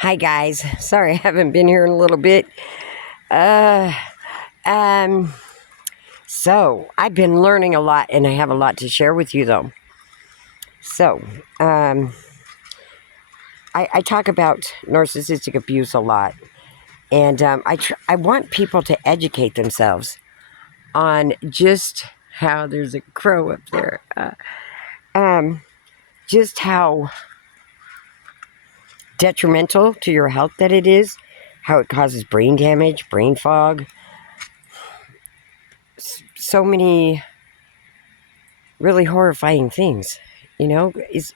Hi guys, sorry I haven't been here in a little bit. Uh, um, so I've been learning a lot, and I have a lot to share with you though. So, um, I talk about narcissistic abuse a lot, and I want people to educate themselves on just how there's a crow up there. Just how detrimental to your health that it is, how it causes brain damage, brain fog. So many really horrifying things. It's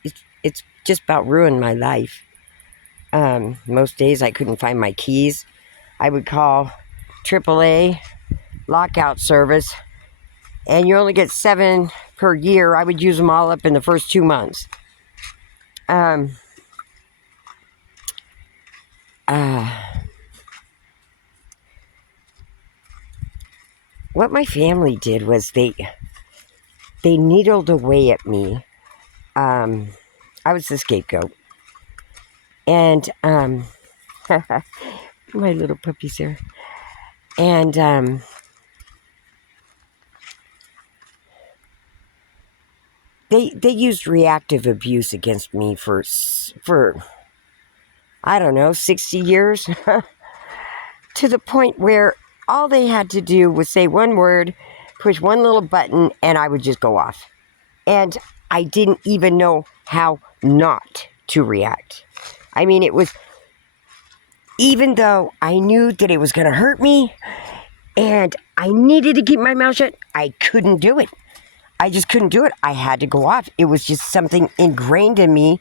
just about ruined my life. Most days I couldn't find my keys. I would call AAA lockout service, and you only get 7 per year. I would use them all up in the first 2 months. What my family did was they needled away at me. I was the scapegoat. And, my little puppies here. And, they used reactive abuse against me for I don't know, 60 years. To the point where all they had to do was say one word, push one little button, and I would just go off. And I didn't even know how not to react. I mean, it was, even though I knew that it was going to hurt me and I needed to keep my mouth shut, I couldn't do it. I just couldn't do it. I had to go off. It was just something ingrained in me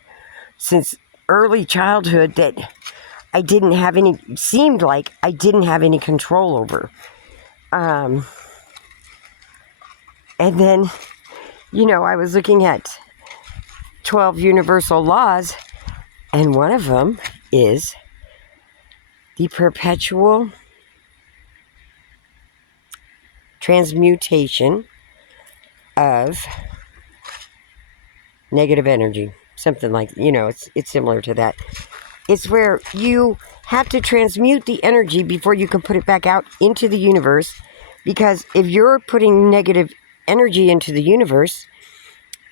since early childhood that seemed like I didn't have any control over. And then, I was looking at 12 universal laws, and one of them is the perpetual transmutation of negative energy. Something like, it's similar to that. It's where you have to transmute the energy before you can put it back out into the universe. Because if you're putting negative energy into the universe,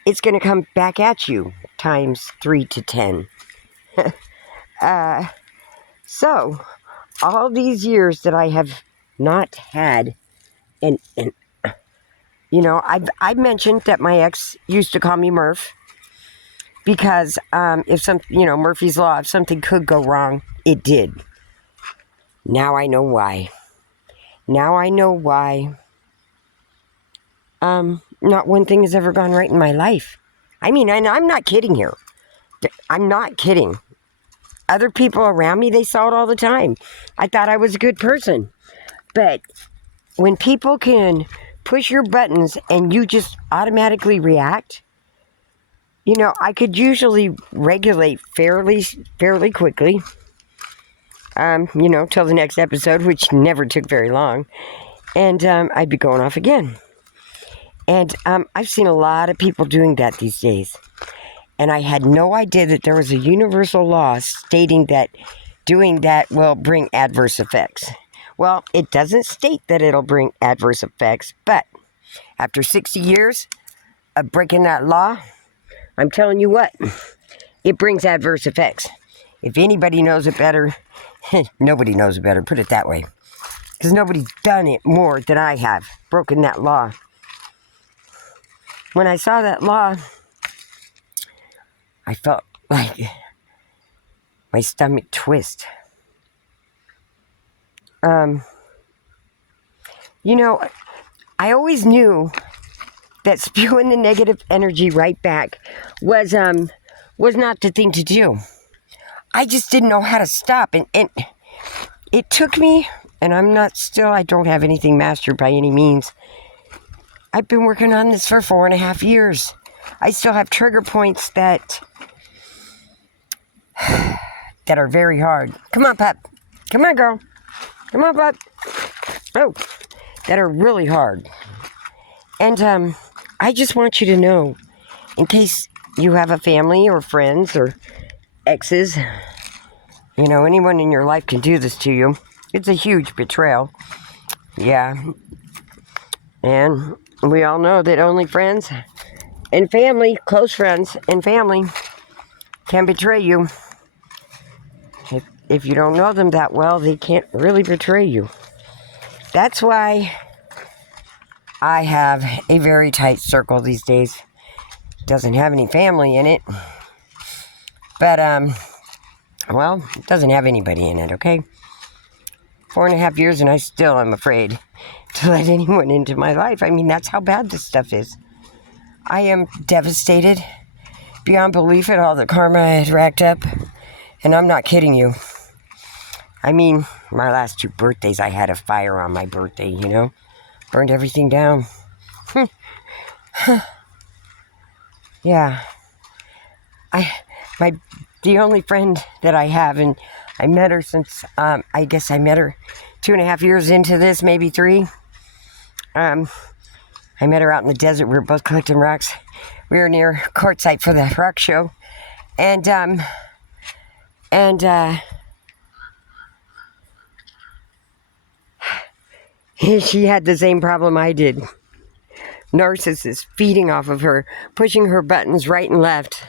it's going to come back at you times 3 to 10. So, all these years that I have not had, and I've mentioned that my ex used to call me Murph. Because Murphy's Law, if something could go wrong, it did. Now I know why. Not one thing has ever gone right in my life. I mean, and I'm not kidding here. I'm not kidding. Other people around me, they saw it all the time. I thought I was a good person. But when people can push your buttons and you just automatically react, I could usually regulate fairly quickly, till the next episode, which never took very long, and I'd be going off again. And I've seen a lot of people doing that these days, and I had no idea that there was a universal law stating that doing that will bring adverse effects. Well, it doesn't state that it'll bring adverse effects, but after 60 years of breaking that law, I'm telling you what, it brings adverse effects. If anybody knows it better, nobody knows it better, put it that way. Because nobody's done it more than I have, broken that law. When I saw that law, I felt like my stomach twist. I always knew that spewing the negative energy right back was not the thing to do. I just didn't know how to stop, and it took me, and I don't have anything mastered by any means. I've been working on this for 4.5 years. I still have trigger points that are very hard. Come on, pup. Come on, girl. Come on, pup. Oh, that are really hard. And I just want you to know, in case you have a family or friends or exes You know, anyone in your life can do this to you. It's a huge betrayal. Yeah. And we all know that only friends and family, close friends and family, can betray you. If you don't know them that well, they can't really betray you. That's why I have a very tight circle these days. Doesn't have any family in it. But, well, it doesn't have anybody in it, okay? 4.5 years and I still am afraid to let anyone into my life. I mean, that's how bad this stuff is. I am devastated beyond belief at all the karma I had racked up. And I'm not kidding you. I mean, my last 2 birthdays, I had a fire on my birthday, you know? Burned everything down. Yeah. The only friend that I have, and I met her since, I guess I met her 2.5 years into this, maybe 3. I met her out in the desert. We were both collecting rocks. We were near Quartzsite for the rock show. And she had the same problem I did. Narcissists feeding off of her, pushing her buttons right and left,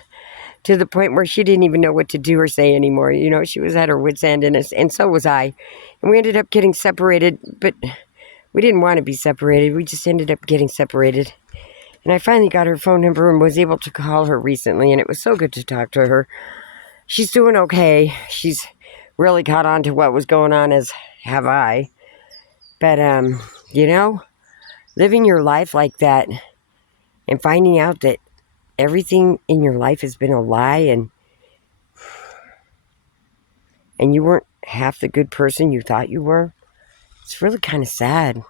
to the point where she didn't even know what to do or say anymore. You know, she was at her wit's end, and so was I. And we ended up getting separated, but we didn't want to be separated. We just ended up getting separated. And I finally got her phone number and was able to call her recently, and it was so good to talk to her. She's doing okay. She's really caught on to what was going on, as have I. But, you know, living your life like that and finding out that everything in your life has been a lie and you weren't half the good person you thought you were, it's really kind of sad.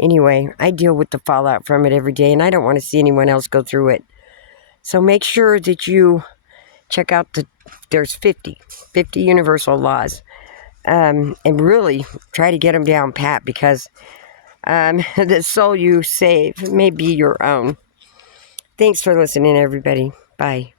Anyway, I deal with the fallout from it every day, and I don't want to see anyone else go through it. So make sure that you check out there's 50 universal laws, and really try to get them down pat, because the soul you save may be your own. Thanks for listening, everybody. Bye.